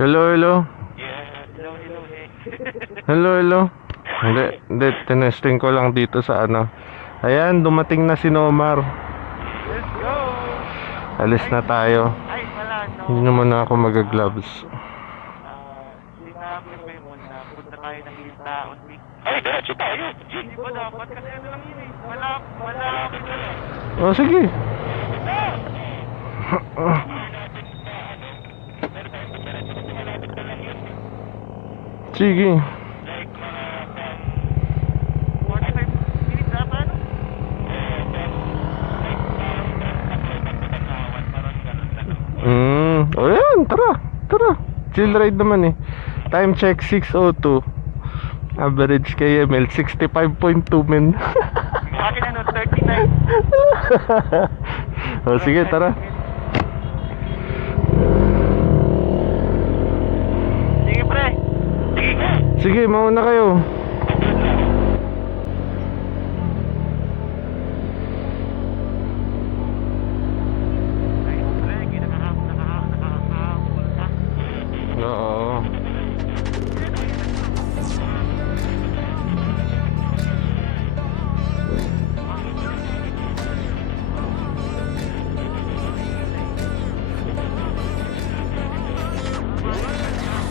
Hello, hello. Hello, hello, eh. Hello, hello. Hindi, tinesting ko lang dito sa ano. Ayan, dumating na si Nomar. Let's go! Alis na tayo. Ay, pala, no. Hindi naman ako mag-gloves. Sinabi mo yun muna, punta tayo ng Hiltaon Week. Ay, diretso tayo! Hindi ba dapat? Kasi ano lang yun eh. Malapit na lang. Oh, sige. Sige. 45 minutes ata, ano? O yan, tara. Chill ride naman eh. Time check 6:02. Average KML 65.2 men. Akin ano, 39. O sige, tara. Sige, pre. Sige, mauna kayo. Ay, pre, nakakahabol ka. Oo.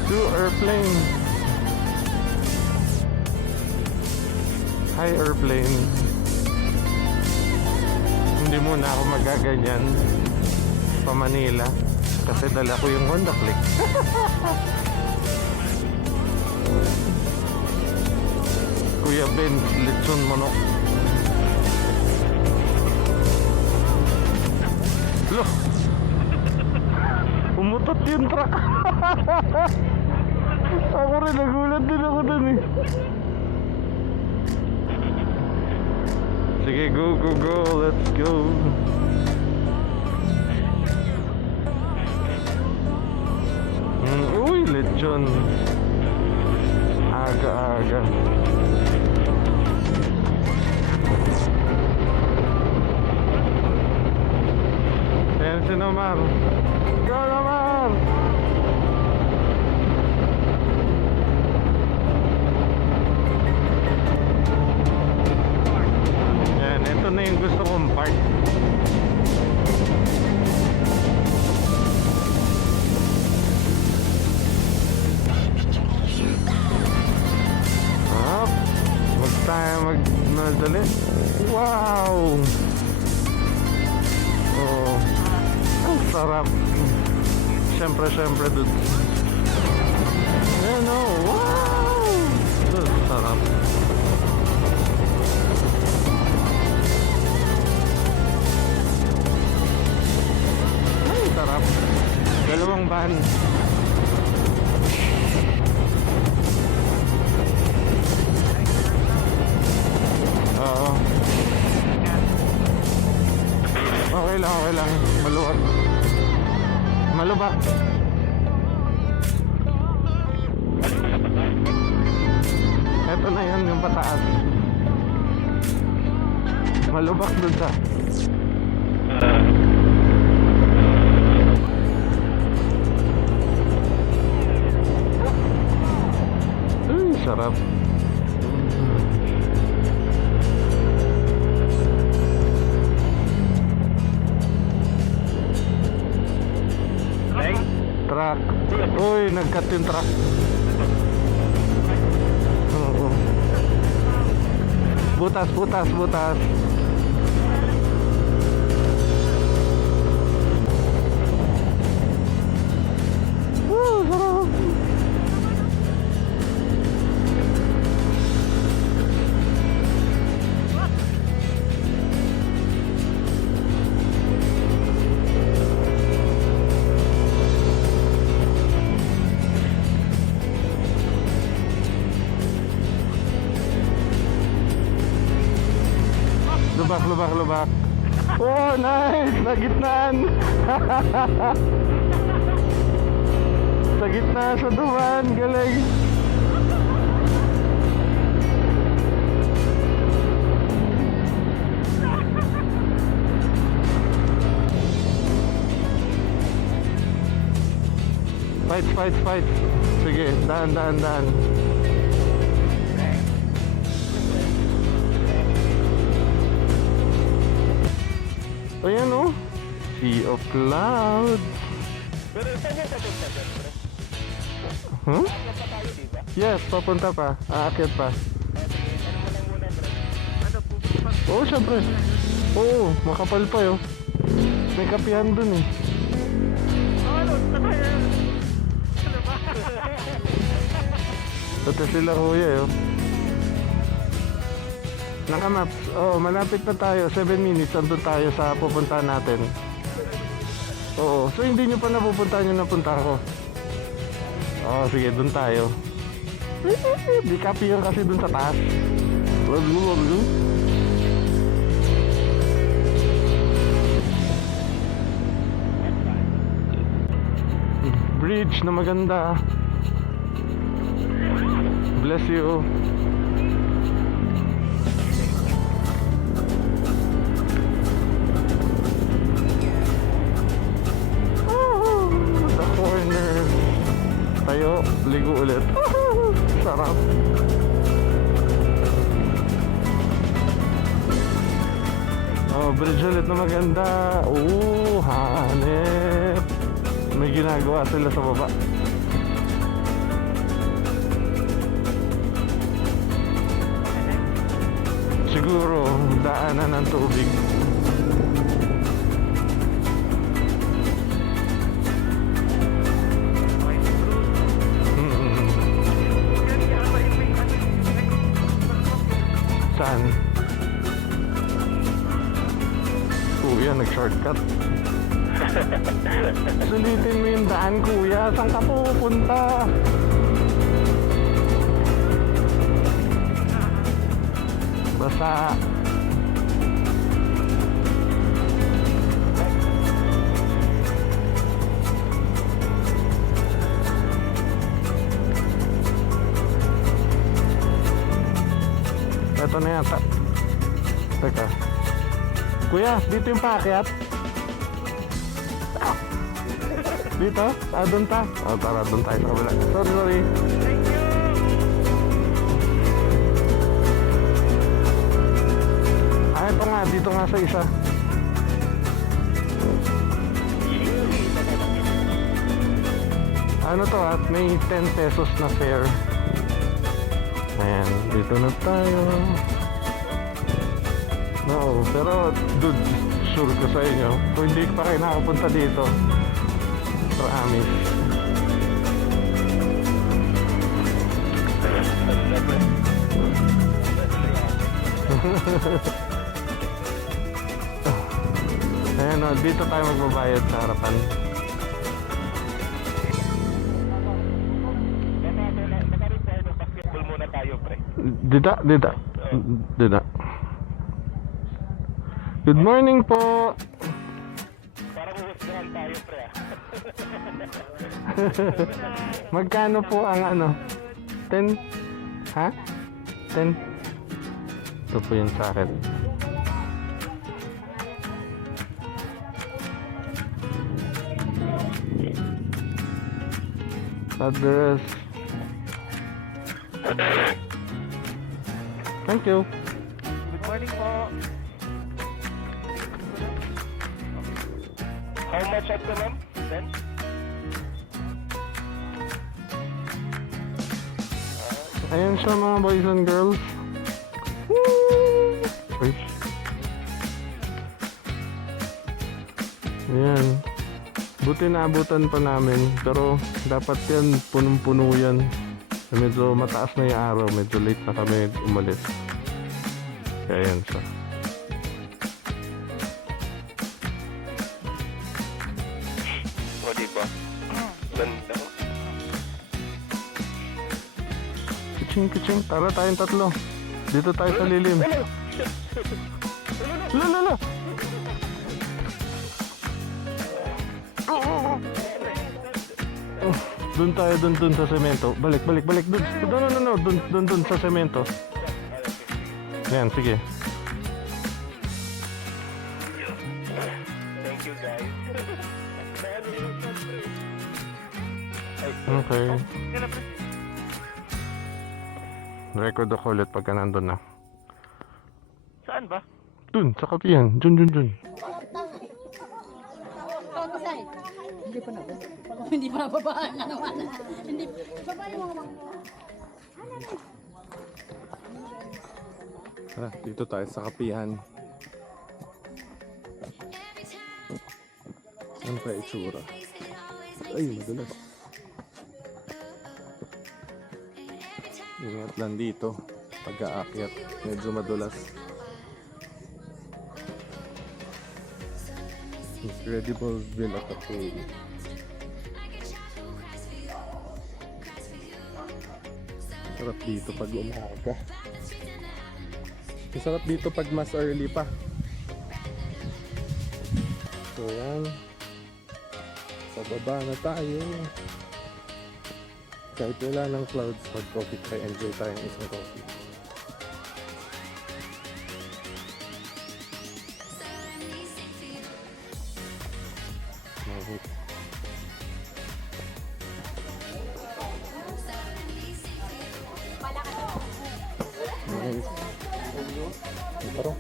To airplane. Hi airplane. Hindi muna ako magaganyan pa Manila kasi dala ko yung Honda Click. Kuya Ben, lechon manok. Loh, umutot yung truck. Ako rin, nagulat din ako dun eh. Sige, go, let's go. Uy, lechon. Aga. Ayan si Nomar. Go, Nomar! Ayan, ito na yung gusto kong part. Huwag tayo magmadali. Wow! Oh, ang sarap. Siyempre dude. Ayan o, wow! Sarap. Ay, sarap. Dalawang van. Oo. Okay lang. Maluwag. Malubak. Eto na yan, yung pataas. Malubak dun sa sarap. Truck. Uy, nag-cut yung truck. Oo. Butas. Sarap. Lubak. Oh, nice! Nagitnaan! Sa gitna sa duman, galing! Fight. Sige, daan. Ayan oh. Sea of clouds. Pero saan yung papunta dyan, pre? Huh? Papunta tayo, di ba? Yes, papunta pa. Aakyat pa. Okay, ano mo lang muna, pre? Ano, pupunta? Oo, syempre. Oo, makapal pa yun. May kapihan dun eh. Ano, tayo? Ano ba? Pati sila kuya eh. Oh. Nakamaps. Oo, malapit na tayo. 7 minutes, andun tayo sa pupuntahan natin. Oo, so hindi nyo pa napupuntahan yung napunta ko. Oo, sige, dun tayo. Di kapihan kasi dun sa taas. Wag. Bridge na maganda. Bless you. The corner. Tayo, ligo ulit. Sarap. Oh, bridge ulit na maganda. Hanep. May ginagawa sila sa baba. Siguro, daanan ng tubig. Saan? Kuya, nag-shortcut. Sulitin mo yung daan, kuya. Saan ka pupunta? Basta. Ito na yata. Teka. Kuya, dito yung paakyat. Dito? Doon ta? Tara, doon tayo sa kabila. Sorry. Ito nga, dito nga sa isa. Ano to at may 10 pesos na fare. Ayan, dito na tayo. No, pero dude, sure ko sa inyo, kung hindi pa kayo nakapunta dito, promise. Ayan o, dito tayo magbabayad sa harapan. Basketball muna tayo, pre. Dida. Good morning po. Para huhusgahan tayo, pre. Magkano po ang ano? 10? Ha? 10? Ito po yun sa akin. Address. Thank you. Good morning po. How much at the ma'am? Then? Ayan siya mga boys and girls. Woo! Uy. Ayan. Buti naabutan pa namin. Pero dapat yan, punong-puno yan. Medyo mataas na yung araw. Medyo late na kami umalis. Kaya yan siya. O, diba? Ganda. Kuching. Tara tayong tatlo. Dito tayo sa lilim. Lala. Doon tayo, doon sa semento. Balik. Doon. No. Doon sa semento. Yan, sige. Thank you, guys. Ay, Okay. Kaya pre. Record ako ulit pagka nandun na. Saan ba? Dun, sa kapihan. Dun. Hindi pa na. Hindi pa nababaan na naman. Hindi. Baba yung mga Tara, dito tayo sa kapihan. Ano kaya itsura? Ay, madulas. Ingat lang dito. Pag-aakyat, medyo madulas. Incredible view of the pool. Sarap dito pag umaga. Masarap dito pag mas early pa. So yan. Sa baba na tayo. Kahit wala ng clouds, pag coffee tayo, enjoy tayo ng isang coffee. Mahut. Nice. Ito.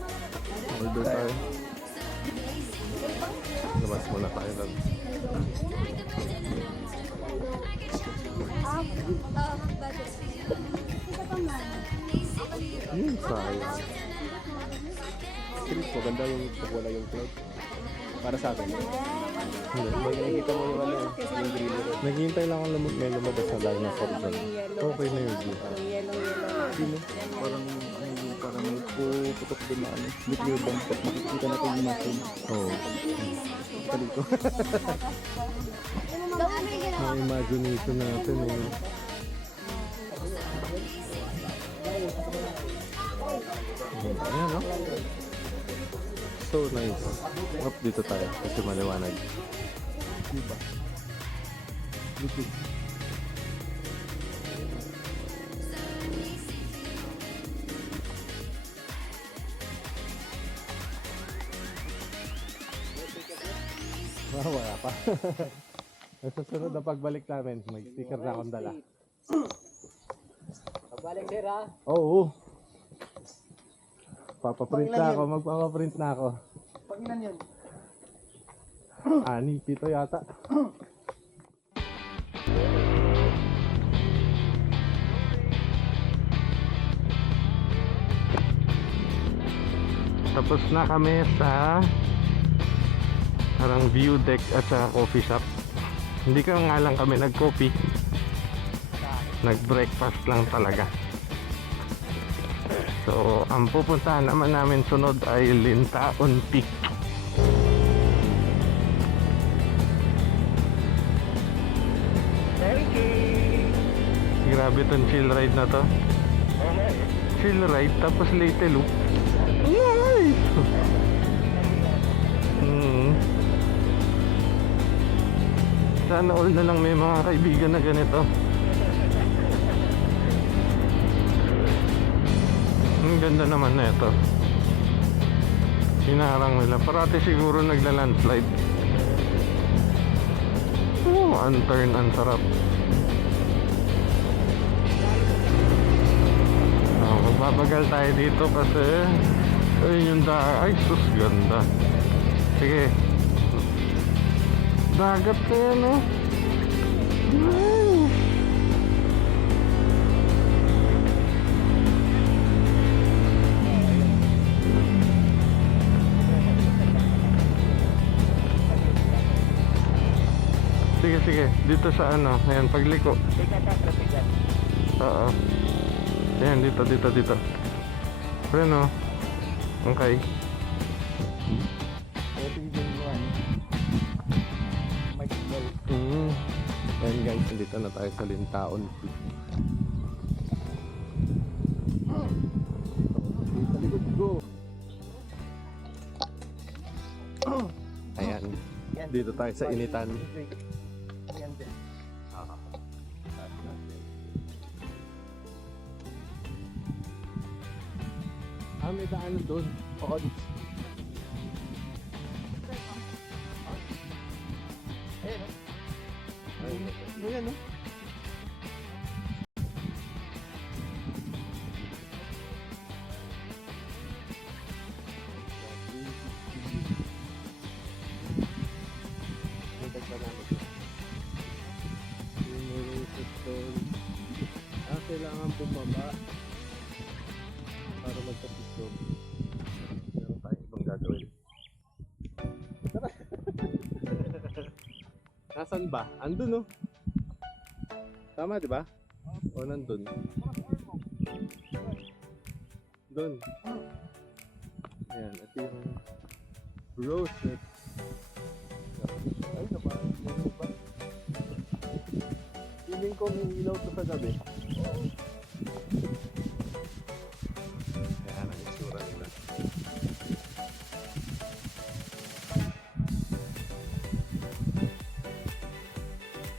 Order tayo. Labas muna tayo lang. Sayang. Chris, maganda yung pag wala yung cloud. Para sa akin. Hindi. Pag nakikita mo yung ano, yung green red. Naghihintay lang ako may lumabas na dinosaur dyan. Okay na yun. Sino? Parang may puputok din na ano. With your bump. Makikita natin yung natin. Oo. Palito. May imagination natin eh. Ayan, no? So nice. Up dito tayo kasi maliwanag. Diba? Lupit. Wala pa. Sa susunod na pagbalik namin, may sticker na akong dala. Balik sir ha. Oo. Papaprint na ako, magpapaprint na ako. Pangilan yun? Ani, pito yata. Tapos na kami sa parang view deck at sa coffee shop. Hindi ka nga lang kami nag-coffee. Nag-breakfast lang talaga. So, ang pupuntahan naman namin sunod ay Lintaon Peak. Grabe tong chill ride na to. Chill ride tapos late loop. Nice! Sana all na lang may mga kaibigan na ganito. Ang ganda naman na ito. Hinarang nila. Parati siguro nagla-landslide. Oh, un-turn, ang sarap. Magbabagal tayo dito kasi ayun yung ay sus ganda. Sige, dagat na yan oh. Nice. Sige, dito sa ano, ayan, pagliko. Oo. Ayan, dito. Ano? Okay. Ito yung ano. Mike Bell. Ayan guys, dito na tayo sa Lintaon Peak. Sa likod ko. Ayan. Dito tayo sa initan. Yan din. May daanan doon. Oo. Ayan, Ayan, no? baba para magka-picture. Meron tayong ibang gagawin. Nasaan ba? Andun, no? Tama, di ba? O nandun? Doon. Ayan, ito yung roses. Ay, naman. Feeling ko may ilaw to sa gabi. Ayan ang itsura nila.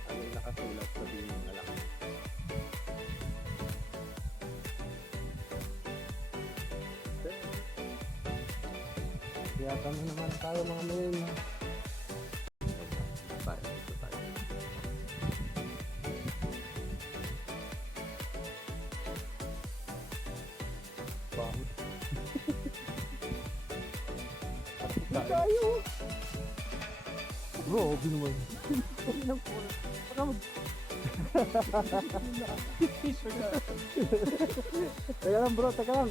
Ano yung nakasulat sa bingin na lang. Kaya kami naman tayo mga men. Dito tayo. Bakit? Tayo! Bro, binuman. Teka lang bro, teka lang.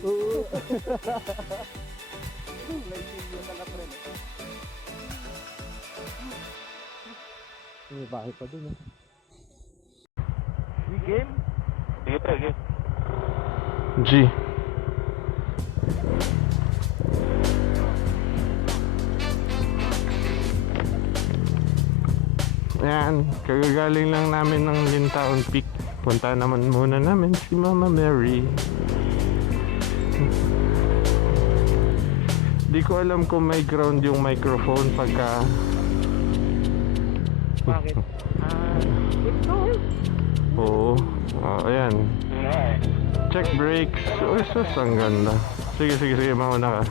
May bahay pa dun eh. Game? Sige pa, game. G. Ayan, kagagaling lang namin ng Lintaon Peak. Punta naman muna namin si Mama Mary. Di ko alam kung may ground yung microphone pagka... Bakit? Ito Oo. Oh, ayan. Check brakes. Oh, sus, ang ganda. Sige, sige, sige, mauna ka.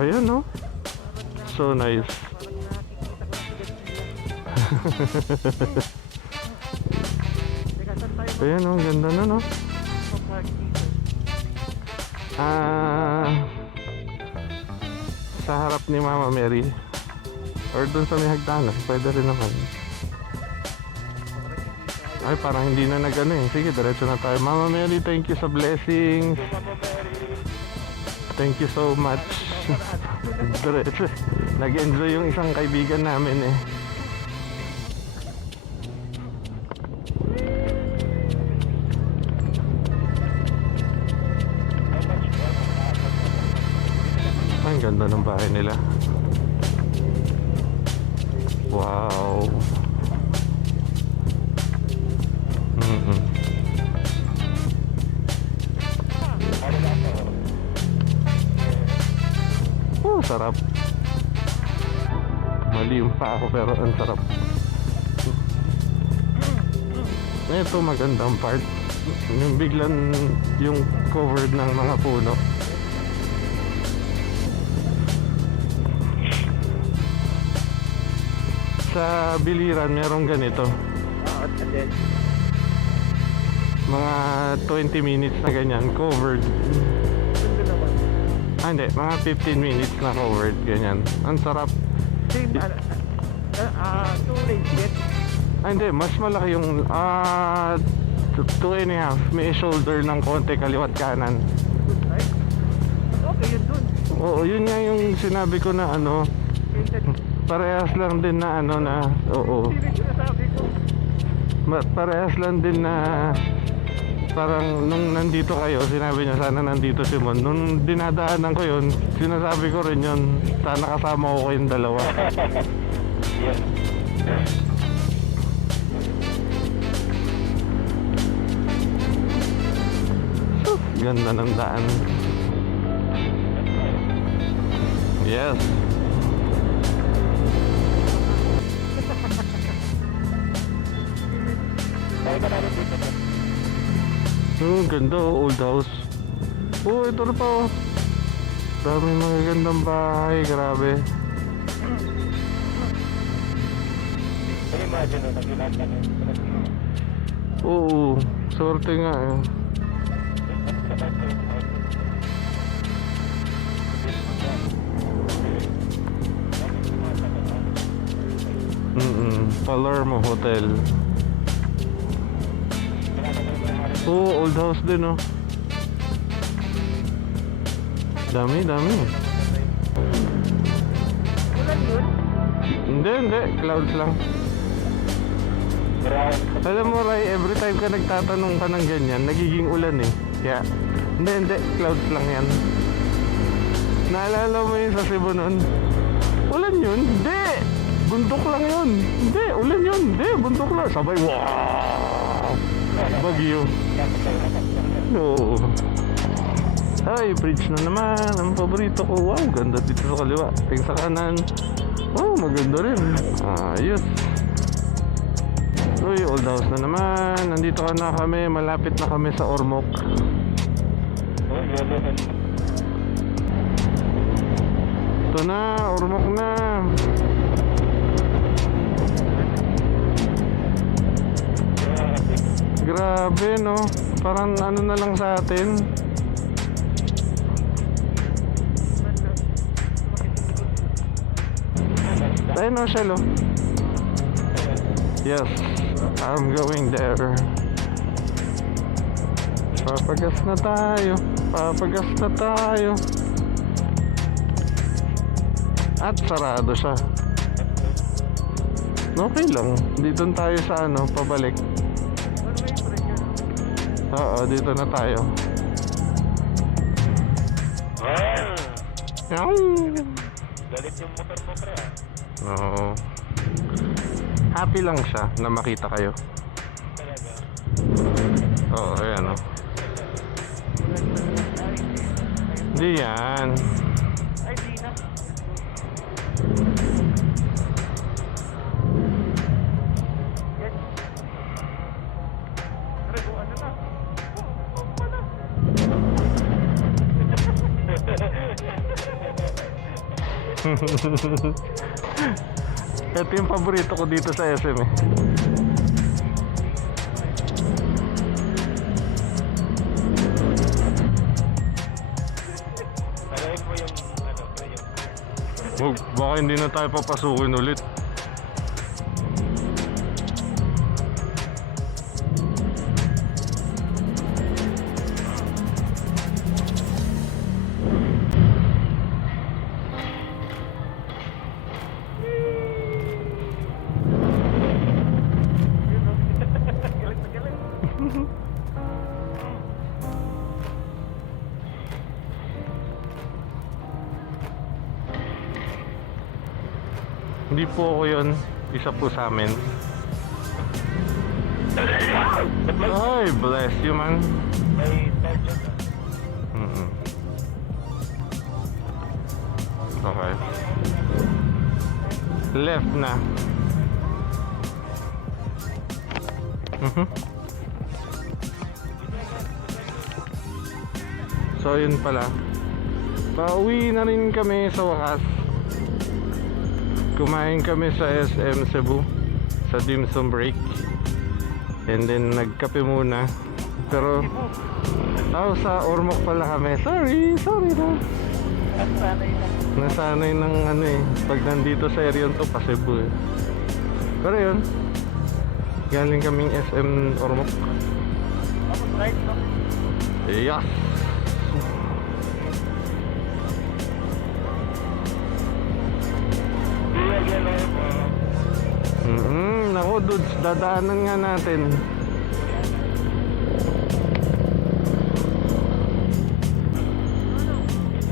Ayan, no? So nice. Ayan, no? Ang ganda na, no? Sa harap ni Mama Mary. Or dun sa may hagdanan. Pwede rin naman. Ay, parang hindi na nag-ano eh. Sige, diretso na tayo. Mama Mary, thank you sa blessings. Thank you so much. Diretso. Nag-enjoy yung isang kaibigan namin eh. Ang ganda ng bahay nila. Wow. Oh, sarap. Maliim pa ako pero ang sarap. Ito magandang part. Yung biglang yung covered ng mga puno. Sa Biliran merong ganito. Mga 20 minutes na ganyan covered. Hindi, mga 15 minutes na covered ganyan. Ang sarap. Same, 2 lanes yet. Hindi, mas malaki yung 2.5. May shoulder ng konti kaliwat kanan. Okay, yun dun. Oo, yun nga yung sinabi ko na ano. Parehas lang din na ano na, oo. Parehas lang din na parang nung nandito kayo, sinabi niya sana nandito si Mon. Nung dinadaanan ko yun, sinasabi ko rin yun, sana kasama ko kayong dalawa. Ganda ng daan. Yes. Oh, ganda oh, old house. Oh, ito na pa oh. Dami mga gandang bahay, grabe. Oo, sorte nga eh. Palermo Hotel. Oo, old house din, oh. Dami. Hindi. Clouds lang. Alam mo, Ray, every time ka nagtatanong ka ng ganyan, nagiging ulan eh. Kaya, hindi. Clouds lang yan. Naalala mo yun sa Cebu nun? Ulan yun? Hindi! Bundok lang yun. Hindi, ulan yun. Hindi, bundok lang. Sabay, wow! Bagyo. Oo. Ay, bridge na naman. Ang paborito ko. Wow, ganda dito sa kaliwa. Tingin sa kanan. Wow, maganda rin. Ayos. Uy, old house na naman. Nandito ka na kami. Malapit na kami sa Ormoc. Ito na, Ormoc na. Grabe, no? Parang ano na lang sa atin. Ayun o, Shell, oh. Yes, I'm going there. Papagas na tayo. At sarado siya. Okay lang. Dito tayo sa ano, pabalik. Oo, dito na tayo. Galit yung motor mo, pre, ah. Oo. Happy lang siya na makita kayo. Oo, ayan, oh. Hindi yan. Ay, di na. Yan. Pero kung ano na. Pala. Ito yung paborito ko dito sa SM eh. Alayin mo yung ano, pre, yung Baka hindi na tayo papasukin ulit. Hindi po ako yun. Isa po sa amin. Ay, bless you, man. may tension na. Okay. Left na. So, yun pala. Pauwi na rin kami sa wakas. Kumain kami sa SM Cebu sa dim sum break, and then nagkape muna. Pero sa Ormoc pala kami. Sorry na. Nasanay ng ano eh, pag nandito sa area to pa Cebu eh. Pero yun, galing kaming SM Ormoc. Yes. Nako dudes, dadaanan nga natin.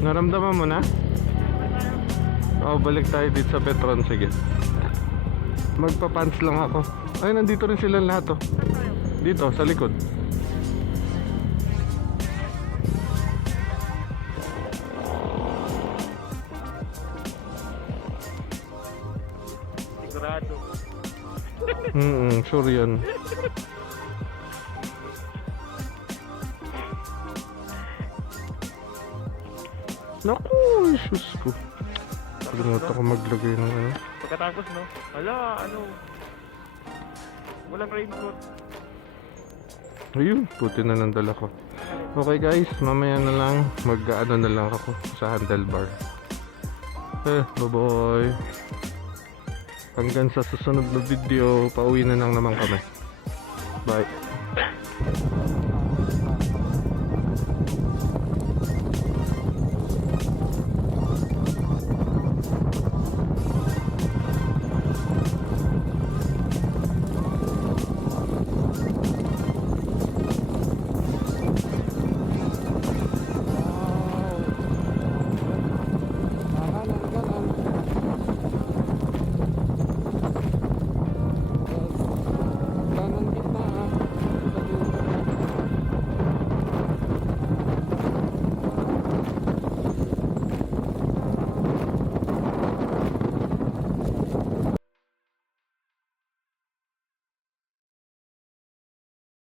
Naramdaman mo na? Balik tayo dito sa Petron, sige. Magpa-pants lang ako. Ay, nandito rin silang lahat oh. Dito, sa likod. Sigurado. Sure yun. Naku, isus ko. Pagkalimutan ko maglagay ng ano. Pagkatapos, no? Ala, ano? Walang raincoat. Ayun, puti na ng dala ko. Okay guys, mamaya na lang mag-ano na lang ako sa handlebar. Bye-bye. Hanggang sa susunod na video, pauwi na lang naman kami. Bye.